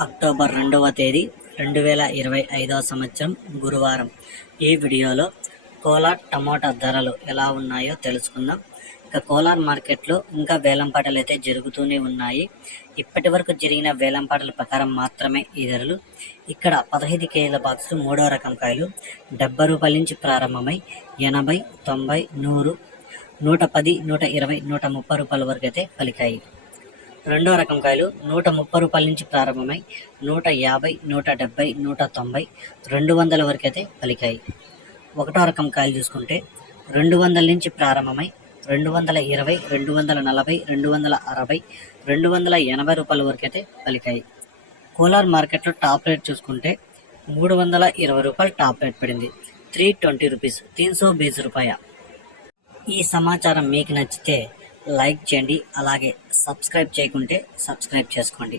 October 2వ తేదీ 2025వ సంవత్సరం గురువారం. ఈ వీడియోలో కోలార్ టమోటా ధరలు ఎలా ఉన్నాయో తెలుసుకుందాం. ఇక కోలార్ మార్కెట్లో ఇంకా వేలంపాటలు అయితే జరుగుతూనే ఉన్నాయి. ఇప్పటి వరకు జరిగిన వేలంపాటల ప్రకారం మాత్రమే ఈ ధరలు. ఇక్కడ 15 కేజీల బాక్సులు 3వ రకం కాయలు 70 రూపాయల నుంచి ప్రారంభమై 80, 90, 100, 110, 120, 130 రూపాయల వరకు అయితే పలికాయి. రెండో రకం కాయలు 130 రూపాయల నుంచి ప్రారంభమై 150, 170, 190, 200 వరకు అయితే పలికాయి. ఒకటో రకం కాయలు చూసుకుంటే 200 నుంచి ప్రారంభమై 220, 240, 260, 280 రూపాయల వరకు అయితే పలికాయి. కోలార్ మార్కెట్లో టాప్ రేట్ చూసుకుంటే 320 రూపాయలు టాప్ రేట్ పడింది. 320 రూపీస్, 320 రూపాయ. ఈ సమాచారం మీకు నచ్చితే లైక్ చేయండి, అలాగే సబ్స్క్రైబ్ చేయకుంటే సబ్స్క్రైబ్ చేసుకోండి.